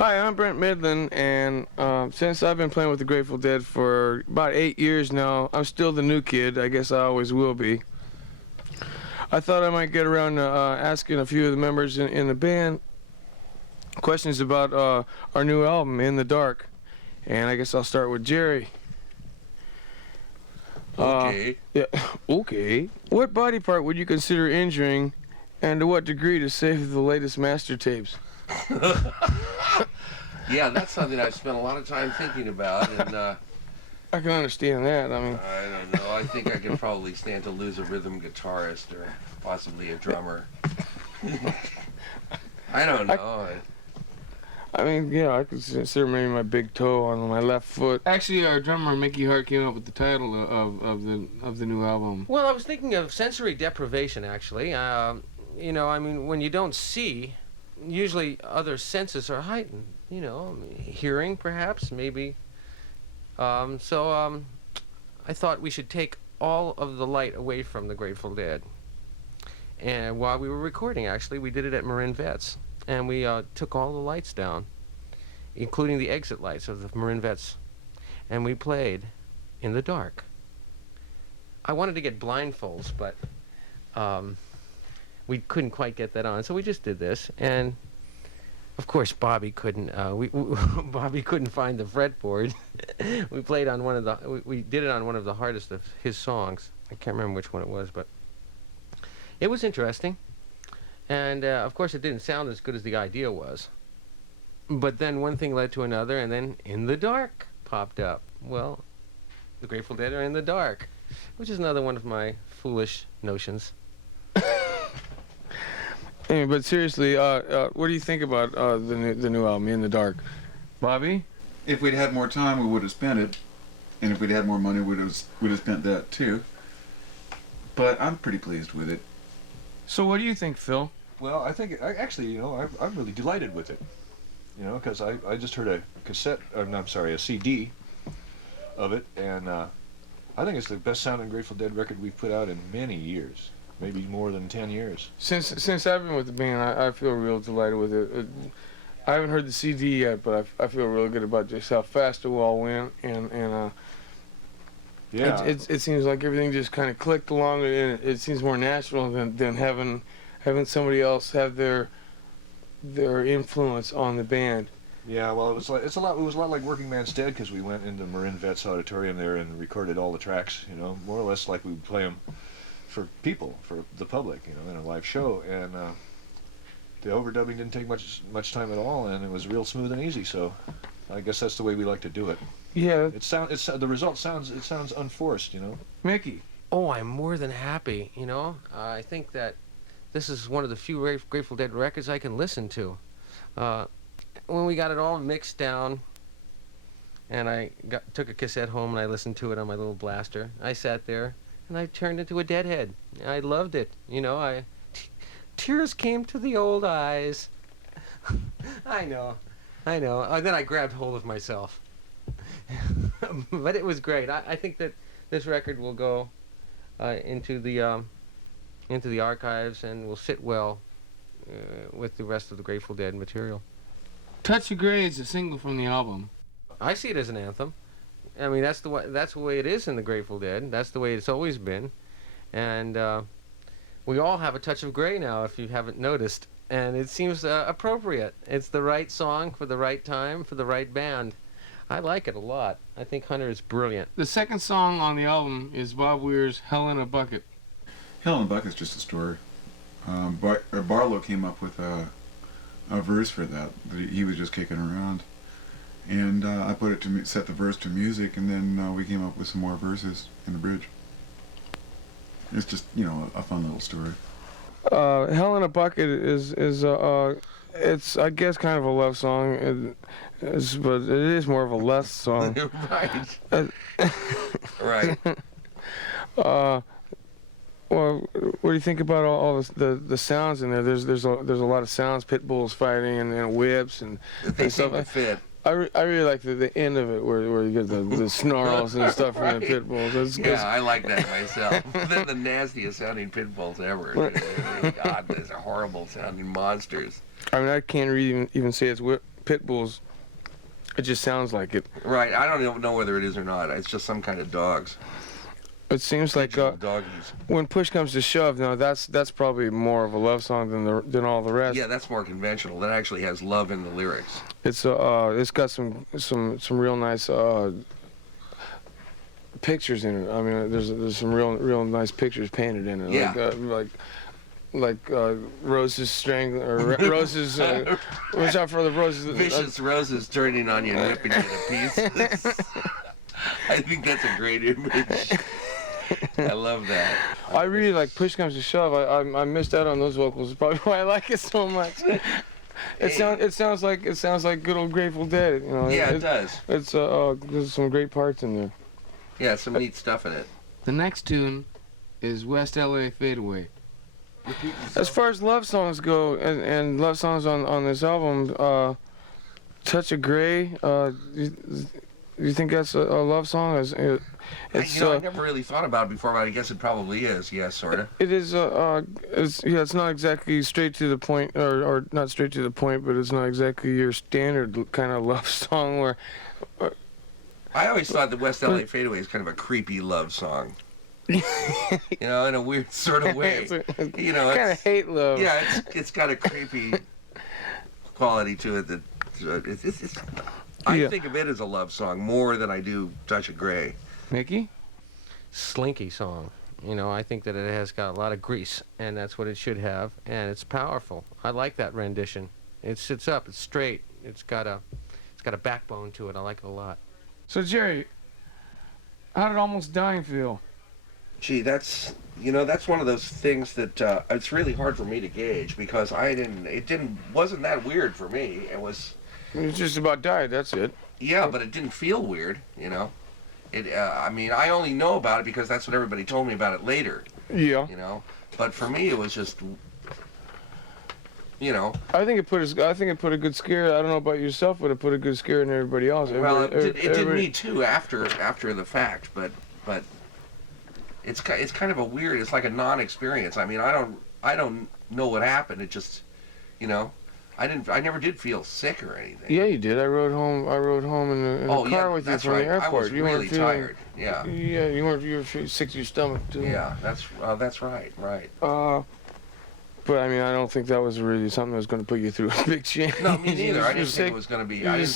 Hi, I'm Brent Midland, and since I've been playing with the Grateful Dead for about 8 years now, I'm still the new kid. I guess I always will be. I thought I might get around to asking a few of the members in the band questions about our new album, In the Dark. And I guess I'll start with Jerry. Okay. Yeah, okay. What body part would you consider injuring, and to what degree to save the latest master tapes? Yeah, that's something I've spent a lot of time thinking about, and I can understand that. I mean, I don't know. I think I could probably stand to lose a rhythm guitarist or possibly a drummer. I don't know. I mean, yeah, I could consider maybe my big toe on my left foot. Actually, our drummer Mickey Hart came up with the title of the new album. Well, I was thinking of sensory deprivation, actually. You know, I mean, when you don't see, usually other senses are heightened. You know, hearing, perhaps, maybe. I thought we should take all of the light away from the Grateful Dead. And while we were recording, actually, we did it at Marin Vets. And we took all the lights down, including the exit lights of the Marin Vets. And we played in the dark. I wanted to get blindfolds, but we couldn't quite get that on. So we just did this. And of course, Bobby couldn't. Bobby couldn't find the fretboard. We played on one of the. We did it on one of the hardest of his songs. I can't remember which one it was, but it was interesting. And of course, it didn't sound as good as the idea was. But then one thing led to another, and then In the Dark popped up. Well, the Grateful Dead are in the dark, which is another one of my foolish notions. Anyway, but seriously, what do you think about the new album, In the Dark? Bobby? If we'd had more time, we would have spent it, and if we'd had more money, we'd have spent that too. But I'm pretty pleased with it. So what do you think, Phil? Well, I think, actually, you know, I'm really delighted with it. You know, because I just heard a cassette, a CD of it, and I think it's the best sounding Grateful Dead record we've put out in many years. Maybe more than 10 years. Since I've been with the band, I feel real delighted with it. I haven't heard the CD yet, but I feel real good about just how fast it all went, and yeah, it seems like everything just kind of clicked along, and it seems more natural than having somebody else have their influence on the band. Yeah, well, it was a lot like Working Man's Dead, because we went into Marin Vets Auditorium there and recorded all the tracks. You know, more or less like we would play them for people, for the public, you know, in a live show, and the overdubbing didn't take much time at all, and it was real smooth and easy. So, I guess that's the way we like to do it. Yeah. The result sounds unforced, you know. Mickey. Oh, I'm more than happy. You know, I think that this is one of the few Grateful Dead records I can listen to. When we got it all mixed down, and I took a cassette home and I listened to it on my little blaster, I sat there. And I turned into a deadhead. I loved it. You know, tears came to the old eyes. I know. Then I grabbed hold of myself. But it was great. I think that this record will go into the archives and will sit well with the rest of the Grateful Dead material. Touch of Grey is a single from the album. I see it as an anthem. I mean, that's the way it is in the Grateful Dead. That's the way it's always been. And we all have a touch of gray now, if you haven't noticed. And it seems appropriate. It's the right song for the right time for the right band. I like it a lot. I think Hunter is brilliant. The second song on the album is Bob Weir's Hell in a Bucket. Hell in a Bucket's just a story. Barlow came up with a verse for that he was just kicking around. And I put it to set the verse to music, and then we came up with some more verses in the bridge. It's just, you know, a fun little story. Hell in a Bucket is it's, I guess, kind of a love song, but it is more of a less song. Right. Right. Well, what do you think about all the sounds in there? There's a lot of sounds, pit bulls fighting and whips and Seem to fit. I really like the end of it where you get the snarls and stuff from Right. the pit bulls. Yeah, I like that myself. They're the nastiest sounding pit bulls ever. God, those are horrible sounding monsters. I mean, I can't really even say it's pit bulls. It just sounds like it. Right. I don't even know whether it is or not. It's just some kind of dogs. It seems like Doggies. when push comes to shove, now that's probably more of a love song than all the rest. Yeah, that's more conventional. That actually has love in the lyrics. It's got some real nice pictures in it. I mean, there's some real nice pictures painted in it. Yeah. Like roses strangling or roses. Watch out for the roses. Vicious roses turning on you and ripping you to pieces. I think that's a great image. I love that. I really like Push Comes to Shove. I missed out on those vocals. That's probably why I like it so much. It sounds like good old Grateful Dead. You know. Yeah, it does. There's some great parts in there. Yeah, some neat stuff in it. The next tune is West LA Fadeaway. As far as love songs go, and love songs on this album, Touch of Grey. You think that's a love song? I never really thought about it before, but I guess it probably is. Yeah, sort of. It is. It's not exactly straight to the point, or not straight to the point, but it's not exactly your standard kind of love song where. I always thought the West LA Fadeaway is kind of a creepy love song. You know, in a weird sort of way. You know, kind of hate love. Yeah, it's got a creepy quality to it that I think of it as a love song more than I do Touch of Grey. Mickey? Slinky song. You know, I think that it has got a lot of grease, and that's what it should have, and it's powerful. I like that rendition. It sits up, it's straight, it's got a backbone to it. I like it a lot. So Jerry, how did Almost Dying feel? Gee, that's one of those things that it's really hard for me to gauge because it wasn't that weird for me. It's just about died, that's it. Yeah, but it didn't feel weird, you know. I mean, I only know about it because that's what everybody told me about it later. Yeah. You know, but for me it was just, you know. I think it put a good scare. I don't know about yourself, but it put a good scare in everybody else. Well, it did me too after the fact, but it's kind of a weird. It's like a non-experience. I mean, I don't know what happened. It just, you know, I never did feel sick or anything. Yeah, you did. I rode home in the car with you from the airport. I was really tired. Yeah. Yeah, you were sick to your stomach too. Yeah, that's right. But I mean, I don't think that was really something that was going to put you through a big change. No, me neither. I didn't think it was going to be. I didn't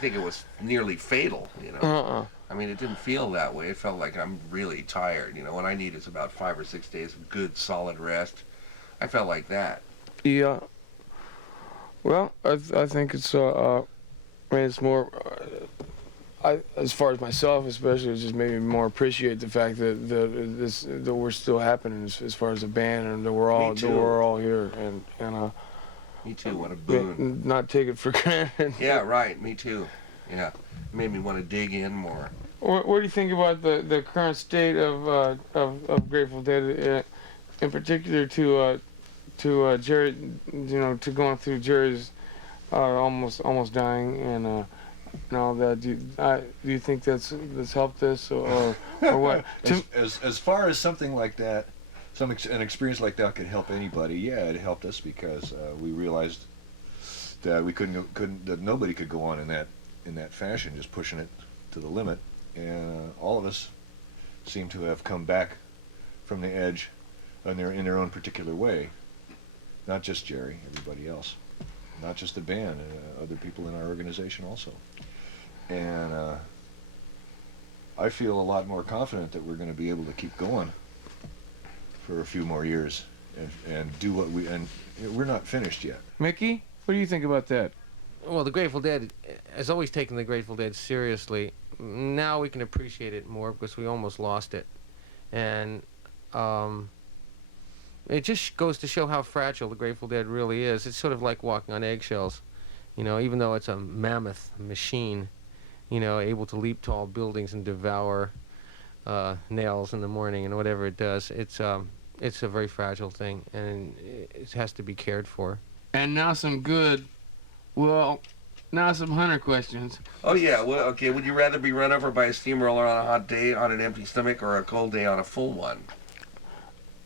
think it was nearly fatal. You know. I mean, it didn't feel that way. It felt like I'm really tired. You know, what I need is about 5 or 6 days of good, solid rest. I felt like that. Yeah. Well, I think it's it's more. As far as myself, especially, it just made me more appreciate the fact that we're still happening as far as a band, and that we're all here, and me too. What a boon. Not take it for granted. Yeah, right. Me too. Yeah, it made me want to dig in more. What do you think about the current state of Grateful Dead, in particular to Jerry, you know, to going through Jerry's almost dying and all that? Do you think that's helped us or what? As far as something like that, an experience like that could help anybody. Yeah, it helped us because we realized that we that nobody could go on in that fashion, just pushing it to the limit, and all of us seem to have come back from the edge in their own particular way. Not just Jerry, everybody else. Not just the band, other people in our organization also. And I feel a lot more confident that we're going to be able to keep going for a few more years and do what and we're not finished yet. Mickey, what do you think about that? Well, the Grateful Dead has always taken the Grateful Dead seriously. Now we can appreciate it more because we almost lost it. And it just goes to show how fragile the Grateful Dead really is. It's sort of like walking on eggshells. You know, even though it's a mammoth machine, you know, able to leap tall buildings and devour nails in the morning and whatever it does, it's a very fragile thing, and it has to be cared for. And now some hunter questions. Oh yeah, well, okay. Would you rather be run over by a steamroller on a hot day on an empty stomach, or a cold day on a full one?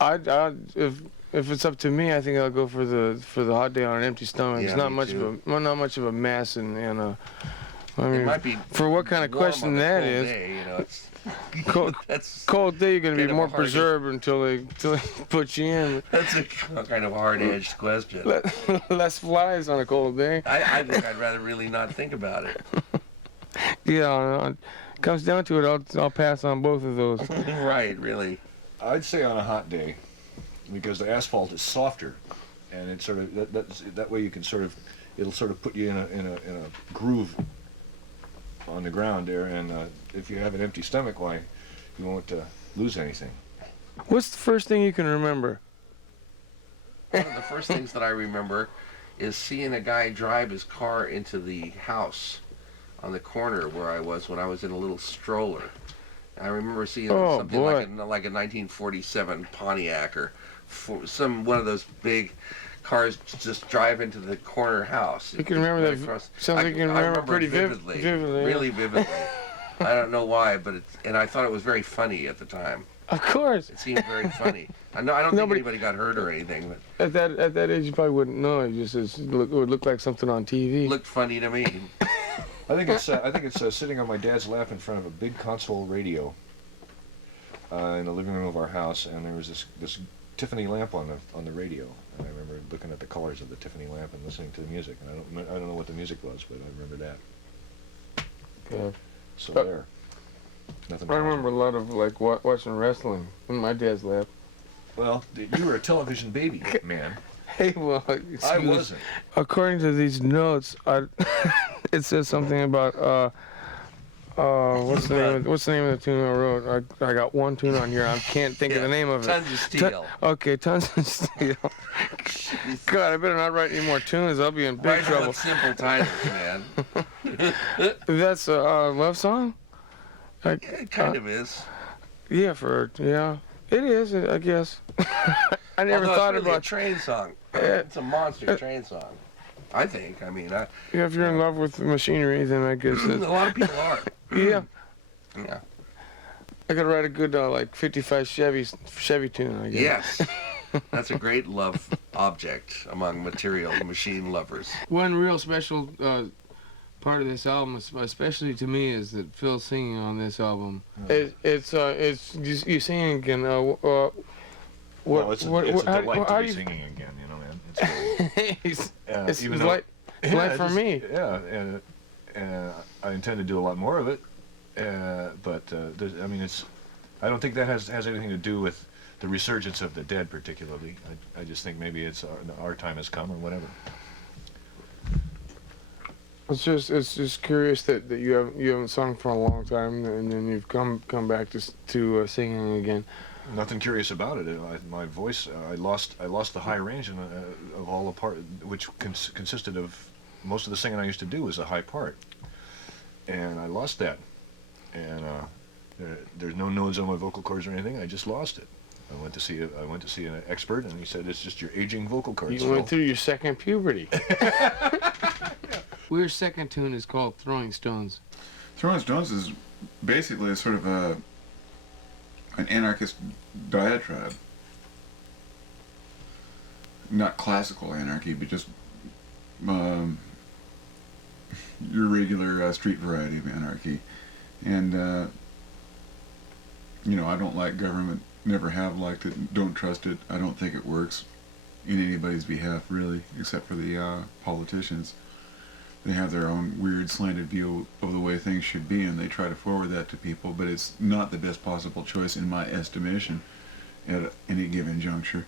If if it's up to me, I think I'll go for the hot day on an empty stomach. Yeah, It's not me much too. not much of a mass, and I mean, It might be for what kind of warm question on a that cold is. day, you know, it's Cold, that's cold day, you're gonna be kind of more a hard- preserved until they put you in. that's a kind of a hard-edged question. Less flies on a cold day. I think I'd rather really not think about it. Yeah, comes down to it, I'll pass on both of those. Right, really. I'd say on a hot day, because the asphalt is softer, and it's sort of that way you can it'll sort of put you in a groove on the ground there, and if you have an empty stomach, why you won't lose anything. What's the first thing you can remember? One of the first things that I remember is seeing a guy drive his car into the house on the corner where I was when I was in a little stroller. I remember seeing Oh, something boy. like a 1947 Pontiac or one of those big cars just drive into the corner house. You can remember Right that. across- Sounds like you can I remember it pretty vividly, vividly. really vividly. I don't know why, but and I thought it was very funny at the time. Of course. It seemed very funny. I don't think Nobody- anybody got hurt or anything, but At that age, you probably wouldn't know. It would look like something on TV. it looked funny to me. I think it's sitting on my dad's lap in front of a big console radio in the living room of our house, and there was this Tiffany lamp on the radio, and I remember looking at the colors of the Tiffany lamp and listening to the music. And I don't know what the music was, but I remember that. Okay. So there. Nothing. I remember a lot of like watching wrestling in my dad's lap. Well, you were a television baby, man. Hey, well, I excuse- wasn't. According to these notes, it says something about what's the name of the tune I wrote? I got one tune on here. I can't think of the name of it. Tons of steel. Okay, Tons of Steel. God, I better not write any more tunes. I'll be in big Write trouble. with simple titles, man. That's a love song. It kind of is. Yeah, it is. I guess. I never Although thought it's really a about. train song. It's a monster train song. I think. I mean, Yeah, if you're in love with machinery, then I guess a that. lot of people are. Yeah, Yeah. I could write a good like '55 Chevy tune. I guess. Yes. That's a great love object among material machine lovers. One real special part of this album, especially to me, is that Phil's singing on this album. It's you singing again. Well, it's a how delight to do be you? singing again, you know, man. It's really, It's even though- light yeah, for me. Yeah, and I intend to do a lot more of it, but I mean, I don't think that has anything to do with the resurgence of the Dead particularly. I just think maybe it's our time has come or whatever. It's just curious that you haven't sung for a long time, and then you've come back to singing again. Nothing curious about it. My voice, I lost the high range of all the part, which consisted of most of the singing I used to do was a high part, and I lost that. And there's no nodes on my vocal cords or anything. I just lost it. I went to see an expert, and he said it's just your aging vocal cords. You went through your second puberty. WEIR's second tune is called Throwing Stones. Throwing Stones is basically a sort of an anarchist diatribe. Not classical anarchy, but just your regular street variety of anarchy. And, I don't like government, never have liked it, don't trust it. I don't think it works in anybody's behalf, really, except for the politicians. They have their own weird slanted view of the way things should be, and they try to forward that to people, but it's not the best possible choice in my estimation at any given juncture.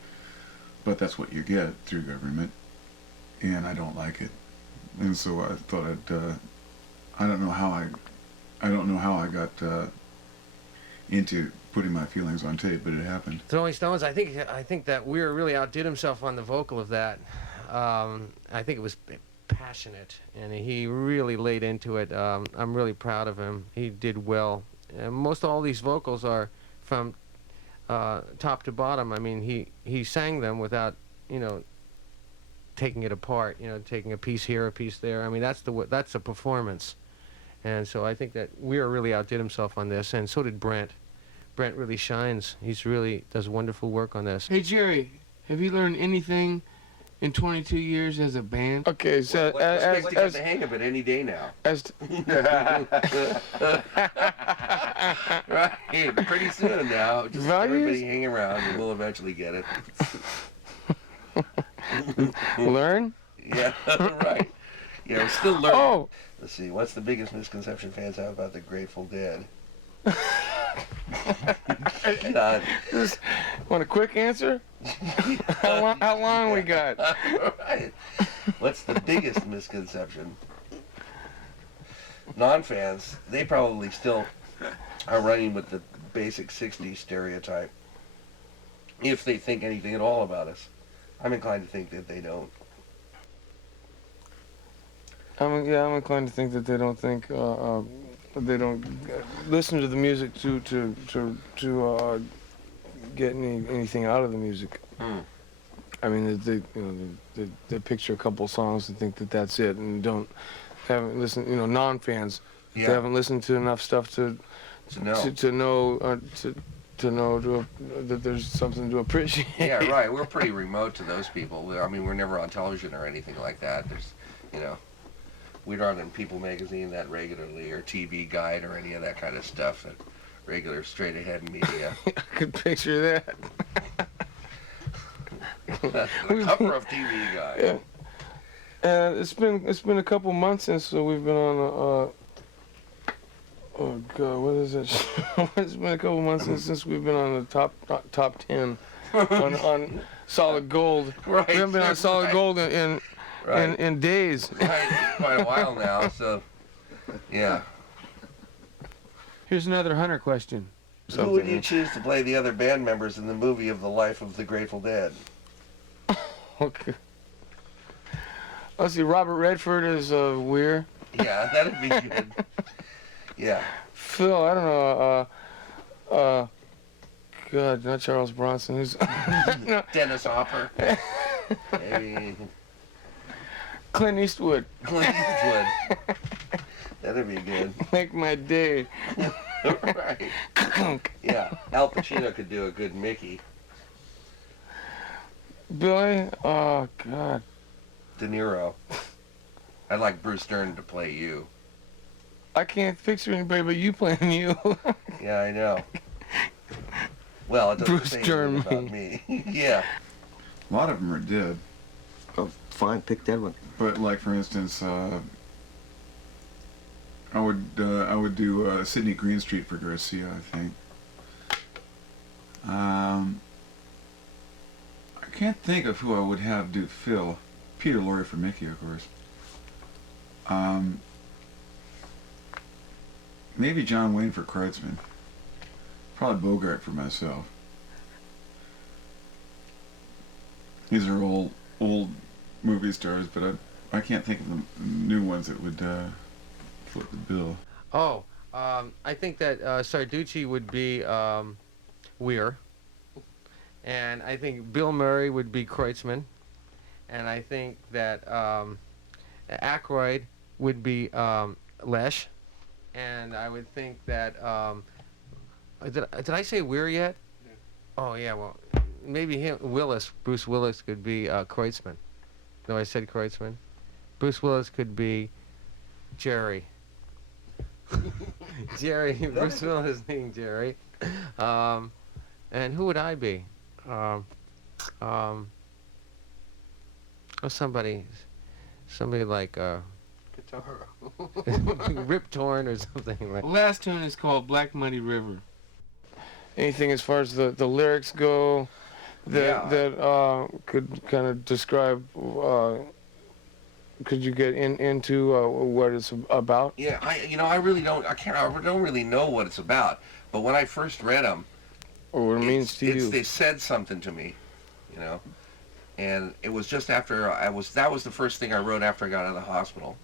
But that's what you get through government, and I don't like it. And so I thought I don't know how I got into putting my feelings on tape, but it happened. Throwing Stones, I think that WEIR really outdid himself on the vocal of that. I think it was passionate, and he really laid into it. I'm really proud of him. He did well. And most all these vocals are from top to bottom. I mean, he sang them without, taking it apart. Taking a piece here, a piece there. I mean, that's a performance. And so I think that WEIR really outdid himself on this, and so did Brent. Brent really shines. He's really does wonderful work on this. Hey Jerry, Have you learned anything in 22 years as a band? Okay, so Expect to get the hang of it any day now. Right, pretty soon now. Just everybody hang around and we'll eventually get it. Learn? Yeah, right. Yeah, we're still learning. Oh! Let's see, what's the biggest misconception fans have about the Grateful Dead? God. Want a quick answer? How long we got? Right. What's the biggest misconception? Non-fans, they probably still are running with the basic 60s stereotype. If they think anything at all about us. I'm inclined to think that they don't. I'm inclined to think that they don't think they don't listen to the music to get anything out of the music. I mean, they picture a couple songs and think that that's it, and haven't listened. Non-fans, they haven't listened to enough stuff to know that there's something to appreciate. Yeah, right. We're pretty remote to those people. I mean, we're never on television or anything like that. There's, we aren't in People magazine that regularly, or TV Guide, or any of that kind of stuff. That regular straight ahead media. I could picture that. The cover of TV Guide. Yeah. It's been a couple months since we've been on oh God, what is it? It's been a couple months since we've been on the top 10 on Solid Gold. Right. We haven't been on Solid Gold in days. Right, quite a while now. So, yeah. Here's another Hunter question. Who would you choose to play the other band members in the movie of the life of the Grateful Dead? Okay. Let's see. Robert Redford is WEIR. Yeah, that'd be good. Yeah. Phil, I don't know. God, not Charles Bronson. Who's no. Dennis Hopper. Hey. Clint Eastwood. Clint Eastwood. That'd be good. Make my day. Right. Yeah. Al Pacino could do a good Mickey. Billy? Oh, God. De Niro. I'd like Bruce Dern to play you. I can't picture anybody but you playing you. Yeah, I know. Well, it doesn't Bruce say Dern anything about me. Yeah. A lot of them are dead. Oh, fine, pick that one. But like for instance, I would do Sidney Greenstreet for Garcia, I think. I can't think of who I would have do Phil. Peter Lorre for Mickey, of course. Maybe John Wayne for Kreutzmann. Probably Bogart for myself. These are old movie stars, but I can't think of the new ones that would flip the bill. Oh, I think that Sarducci would be WEIR, and I think Bill Murray would be Kreutzmann, and I think that Aykroyd would be Lesh, and I would think that did I say WEIR yet? Yeah. Oh yeah, well maybe Bruce Willis could be Kreutzmann. No, I said Kreutzmann. Bruce Willis could be Jerry. Jerry, Bruce Willis being Jerry. And who would I be? Somebody like Guitar. Rip Torn or something like. The last tune is called Black Muddy River. Anything as far as the lyrics go that could kind of describe, could you get into what it's about? Yeah, I really don't. I don't really know what it's about. But when I first read them, Or what it means to you? They said something to me, and it was just after that was the first thing I wrote after I got out of the hospital.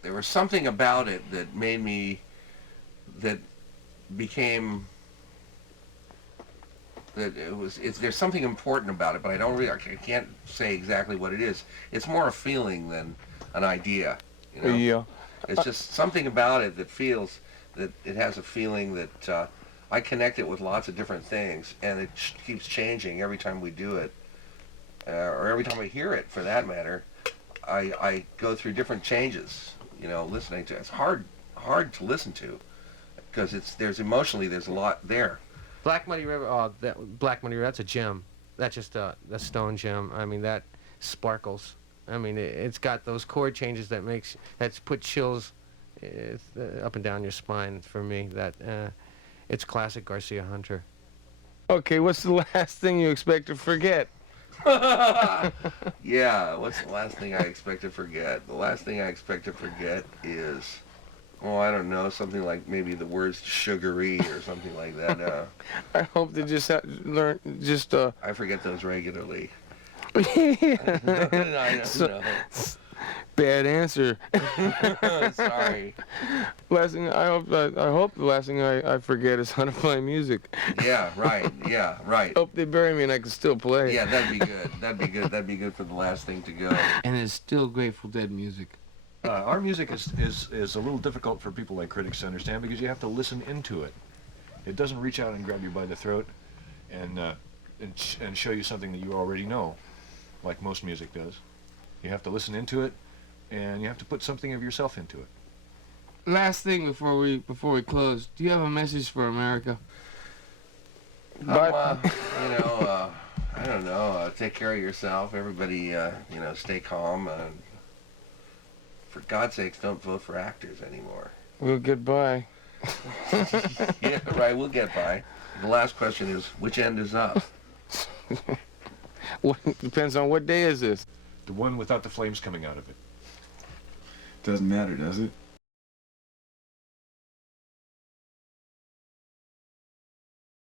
There was something about it that made me, that became, that there's something important about it, but I can't say exactly what it is. It's more a feeling than an idea, Yeah. It's just something about it that feels, that it has a feeling that I connect it with lots of different things, and it keeps changing every time we do it. or every time I hear it, for that matter, I go through different changes. You know, listening to it. It's hard to listen to, because there's a lot there. Black Muddy River. Oh, Black Muddy River. That's a gem. That's just a stone gem. I mean, that sparkles. I mean, it's got those chord changes that's put chills up and down your spine for me. It's classic Garcia Hunter. Okay, what's the last thing you expect to forget? Yeah, what's the last thing I expect to forget? The last thing I expect to forget is, I don't know, something like maybe the words sugary or something like that. I hope to just learn, I forget those regularly. Yeah. I know. Bad answer. Sorry. Last thing I hope the last thing I forget is how to play music. Yeah, right. Yeah, right. Hope they bury me and I can still play. Yeah, that'd be good. That'd be good for the last thing to go. And it's still Grateful Dead music. Our music is a little difficult for people like critics to understand, because you have to listen into it. It doesn't reach out and grab you by the throat and show you something that you already know, like most music does. You have to listen into it, and you have to put something of yourself into it. Last thing before we close, do you have a message for America? But I don't know. Take care of yourself. Everybody, stay calm. For God's sakes, don't vote for actors anymore. we'll get by. Yeah, right. We'll get by. The last question is, which end is up? Depends on what day is this. The one without the flames coming out of it. Doesn't matter, does it?